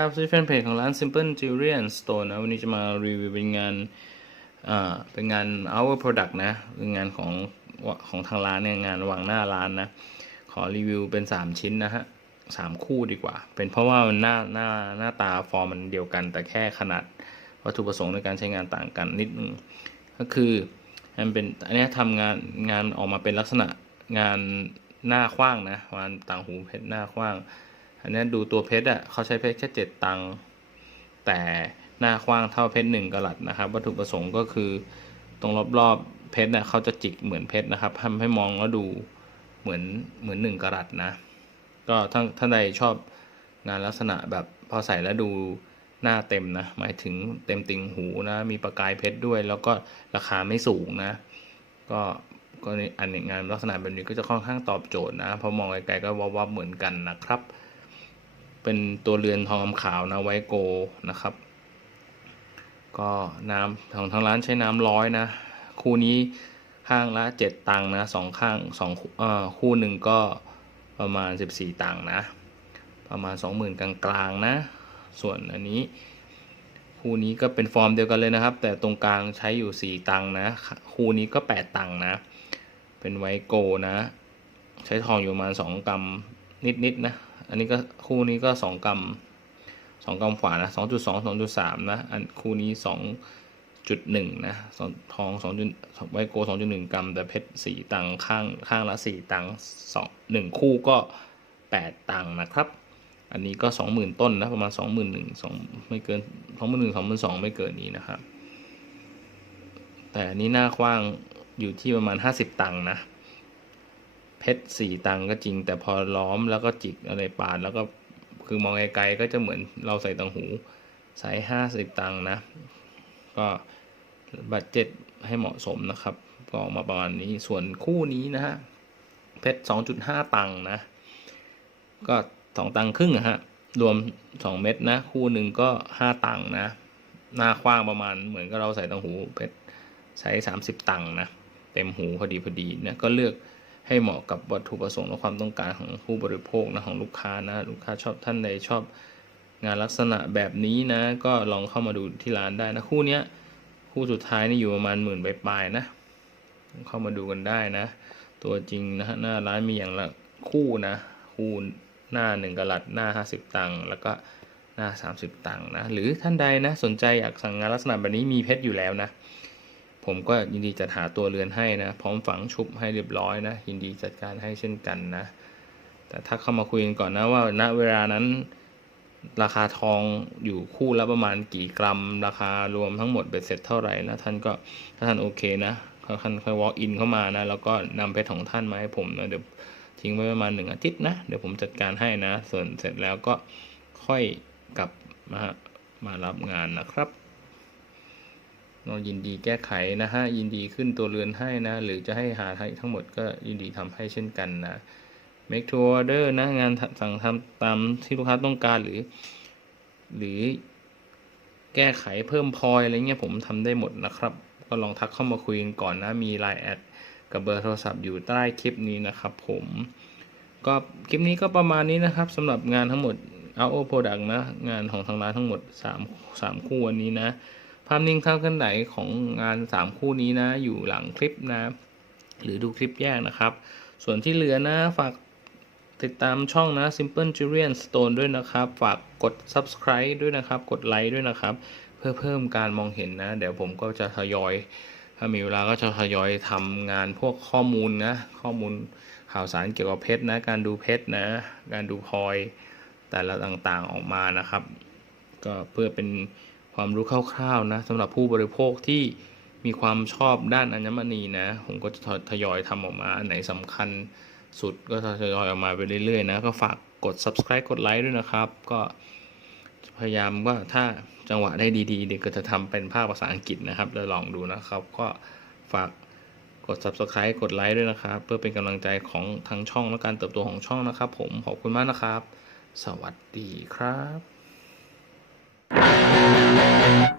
ครับที่แฟนเพจของร้าน Simple Jewelry and Store นะวันนี้จะมารีวิวเป็นงานอ่าเป็นงาน our product นะเป็นงานของของทางร้านเนี่ยงานวางหน้าร้านนะขอรีวิวเป็น 3 ชิ้นนะฮะสามคู่ดีกว่า เป็นเพราะว่ามันหน้าหน้าหน้าตาฟอร์มมันเดียวกัน แต่แค่ขนาดวัตถุประสงค์ในการใช้งานต่างกันนิดนึงก็คือมันเป็นอันนี้ทำงานงานออกมาเป็นลักษณะงานหน้าขว้างนะงานต่างหูเพชรหน้าขว้าง อันนี้ดูตัวเพชรอะเขาใช้เพชรแค่เจ็ดตังค์แต่หน้าขว้างเท่าเพชรหนึ่งกะลัดนะครับ วัตถุประสงค์ก็คือตรงรอบๆเพชรเนี่ยเขาจะจิกเหมือนเพชรนะครับทำให้มองแล้วดูเหมือนเหมือนหนึ่งกะลัดนะ ก็ท่านท่านใดชอบงานลักษณะแบบพอใส่แล้วดูหน้าเต็มนะ หมายถึงเต็มติ่งหูนะ มีประกายเพชรด้วย แล้วก็ราคาไม่สูงนะ ก็ก็อันนี้งานลักษณะแบบนี้ก็จะค่อนข้างตอบโจทย์นะ พอมองไกลๆก็วับๆเหมือนกันนะครับ เป็นตัวเรือนทองคำขาวนะไวโกนะครับ ก็น้ำของทางร้านใช้น้ำร้อยนะ คู่นี้ข้างละเจ็ดตังค์นะสองข้างสองคู่หนึ่งก็ประมาณสิบสี่ตังค์นะ ประมาณสองหมื่นกลางๆนะ ส่วนอันนี้ คู่นี้ก็เป็นฟอร์มเดียวกันเลยนะครับ แต่ตรงกลางใช้อยู่4ตังค์นะ คู่นี้ก็8ตังค์นะ เป็นไวโกนะ ใช้ทองอยู่ประมาณ2กรัมนิดๆนะ อันนี้ก็คู่นี้ก็2กรัม2กรัมฝานะ2.2 2.3นะอันคู่นี้2.1นะสองทองจุดไวโก2.1กรัม แต่เพชร4ตังข้างข้างละ4ตังค์2 1คู่ก็8ตังนะครับ อันนี้ก็สองหมื่นต้นนะประมาณสองหมื่นหนึ่งสองไม่เกินสองหมื่นหนึ่งสองหมื่นสองไม่เกินนี้นะครับแต่อันนี้หน้ากว้างอยู่ที่ประมาณห้าสิบตังนะ เพชรสี่ตังก็จริง แต่พอล้อมแล้วก็จิกอะไรปาด แล้วก็คือมองไกลๆก็จะเหมือนเราใส่ตังหูใส่ห้าสิบตังนะ ก็บัตเจ็ตให้เหมาะสมนะครับ ก็ออกมาประมาณนี้ส่วนคู่นี้นะฮะเพชรสองจุดห้าตังนะ ก็สองตังครึ่งอะฮะรวมสองเม็ดนะ คู่หนึ่งก็ห้าตังนะ หน้าคว้างประมาณเหมือนกับเราใส่ตังหูเพชรใช้สามสิบตังนะ เต็มหูพอดีพอดีนะก็เลือก ให้เหมาะกับวัตถุประสงค์และความต้องการของผู้บริโภคนะของลูกค้านะลูกค้าชอบท่านใดชอบงานลักษณะแบบนี้นะ ก็ลองเข้ามาดูที่ร้านได้นะคู่เนี้ยคู่สุดท้ายนี่อยู่ประมาณหมื่นปลายๆนะ เข้ามาดูกันได้นะ ตัวจริงนะฮะหน้าร้านมีอย่างละคู่นะคู่หน้า 1กะลัดหน้า 50 ตังค์แล้วก็หน้า 30 ตังค์นะหรือท่านใดนะสนใจอยากสั่งงานลักษณะแบบนี้มีเพชรอยู่แล้วนะ ผมก็ยินดีจัดหาตัวเรือนให้นะ พร้อมฝังชุบให้เรียบร้อยนะ ยินดีจัดการให้เช่นกันนะ แต่ถ้าเข้ามาคุยกันก่อนนะว่าณเวลานั้นราคาทองอยู่คู่ละประมาณกี่กรัม ราคารวมทั้งหมดเบ็ดเสร็จเท่าไหร่นะท่านก็ถ้าท่านโอเคนะท่านค่อย walk in เข้ามานะ แล้วก็นำเพชรของท่านมาให้ผมนะเดี๋ยวทิ้งไว้ประมาณหนึ่งอาทิตย์นะเดี๋ยวผมจัดการให้นะ ส่วนเสร็จแล้วก็ค่อยกลับมามารับงานนะครับ เรายินดีแก้ไขนะฮะยินดีขึ้นตัวเรือนให้นะ หรือจะให้หาให้ทั้งหมดก็ยินดีทำให้เช่นกันนะ make to order นะงานสั่งทำตามที่ลูกค้าต้องการหรือ หรือแก้ไขเพิ่มพลอยอะไรเงี้ยผมทำได้หมดนะครับ ก็ลองทักเข้ามาคุยกันก่อนนะ มี Line แอดกับเบอร์โทรศัพท์อยู่ใต้คลิปนี้นะครับผมก็คลิปนี้ก็ประมาณนี้นะครับสำหรับงานทั้งหมดเอาโอโปรดักนะ งานของทางร้านทั้งหมด 3 3 คู่วันนี้นะ ภาพนิ่งภาพเคลื่อนไหวของงาน 3 คู่นี้นะ อยู่หลังคลิปนะ หรือดูคลิปแยกนะครับ ส่วนที่เหลือนะฝากติดตามช่องนะ Simple Julian Stone ด้วยนะครับ ฝากกด subscribe ด้วยนะครับ กดไลค์ด้วยนะครับ เพื่อเพิ่มการมองเห็นนะ เดี๋ยวผมก็จะทยอย ถ้ามีเวลาก็จะทยอยทำงานพวกข้อมูลนะ ข้อมูลข่าวสารเกี่ยวกับเพชรนะ การดูเพชรนะ การดูพลอย แต่ละต่างๆออกมานะครับ ก็เพื่อเป็น ความรู้คร่าวๆนะสำหรับผู้บริโภคที่มีความชอบด้านอัญมณีนะ ผมก็จะทยอยทำออกมาอันไหนสำคัญสุดก็ทยอยออกมาไปเรื่อยๆนะก็ฝากกด subscribe กดไลค์ด้วยนะครับ ก็พยายามว่าถ้าจังหวะได้ดีๆเดี๋ยวก็จะทำเป็นภาคภาษาอังกฤษนะครับแล้วลองดูนะครับ ก็ฝากกด subscribe กดไลค์ด้วยนะครับ เพื่อเป็นกำลังใจของทางช่องและการเติบโตของช่องนะครับ ผมขอบคุณมากนะครับ สวัสดีครับ Música